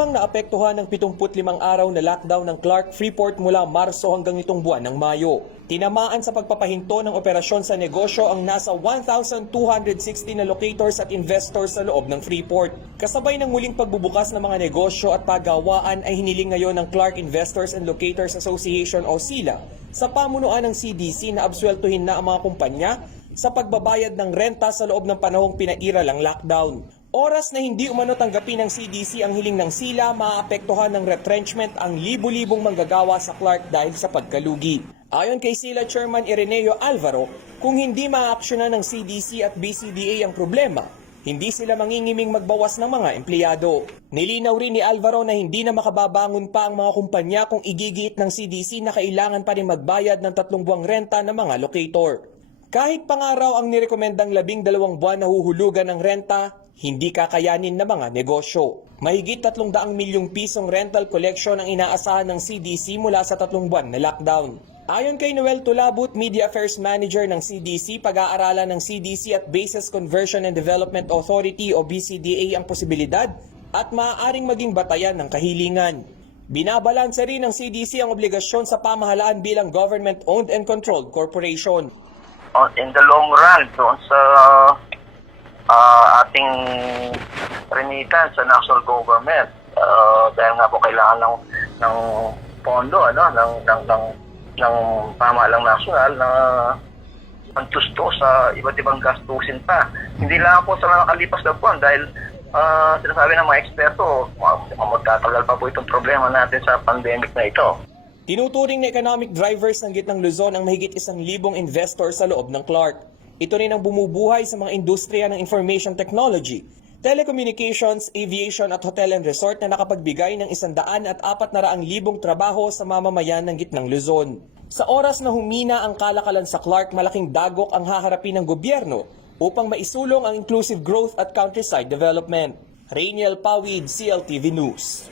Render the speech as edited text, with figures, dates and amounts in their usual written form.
Lubhang naapektuhan ng 75 araw na lockdown ng Clark Freeport mula Marso hanggang nitong buwan ng Mayo. Tinamaan sa pagpapahinto ng operasyon sa negosyo ang nasa 1,260 na locators at investors sa loob ng Freeport. Kasabay ng muling pagbubukas ng mga negosyo at paggawaan ay hiniling ngayon ng Clark Investors and Locators Association o SILA sa pamunuan ng CDC na absueltuhin na ang mga kumpanya sa pagbabayad ng renta sa loob ng panahong pinairal ang lockdown. Oras na hindi umano tanggapin ng CDC ang hiling ng SILA, maapektuhan ng retrenchment ang libu-libong manggagawa sa Clark dahil sa pagkalugi. Ayon kay SILA Chairman Ireneo Alvaro, kung hindi maaaksyonan ng CDC at BCDA ang problema, hindi sila mangingiming magbawas ng mga empleyado. Nilinaw rin ni Alvaro na hindi na makababangon pa ang mga kumpanya kung igigiit ng CDC na kailangan pa rin magbayad ng 3 buwang renta ng mga locator. Kahit pangaraw ang nirekomendang 12 buwan na huhulugan ng renta, hindi kakayanin ng mga negosyo. Mahigit 300 milyong pisong rental collection ang inaasahan ng CDC mula sa 3 buwan na lockdown. Ayon kay Noel Tulabut, Media Affairs Manager ng CDC, pag-aaralan ng CDC at Bases Conversion and Development Authority o BCDA ang posibilidad at maaaring maging batayan ng kahilingan. Binabalanse rin ng CDC ang obligasyon sa pamahalaan bilang government-owned and controlled corporation. In the long run, doon sa ating remittance sa national government, dahil nga po kailangan ng pondo, ng pamahalang nasyonal na pantusto sa iba't ibang gastusin pa. Hindi lang po sa nakakalipas na buwan dahil sinasabi ng mga eksperto, magtatagal pa po itong problema natin sa pandemic na ito. Tinuturing na economic drivers ng Gitnang Luzon ang mahigit 1,000 investors sa loob ng Clark. Ito rin ang bumubuhay sa mga industriya ng information technology, telecommunications, aviation at hotel and resort na nakapagbigay ng 104,000 trabaho sa mamamayan ng Gitnang Luzon. Sa oras na humina ang kalakalan sa Clark, malaking dagok ang haharapin ng gobyerno upang maisulong ang inclusive growth at countryside development. Rainiel Pawid, CLTV News.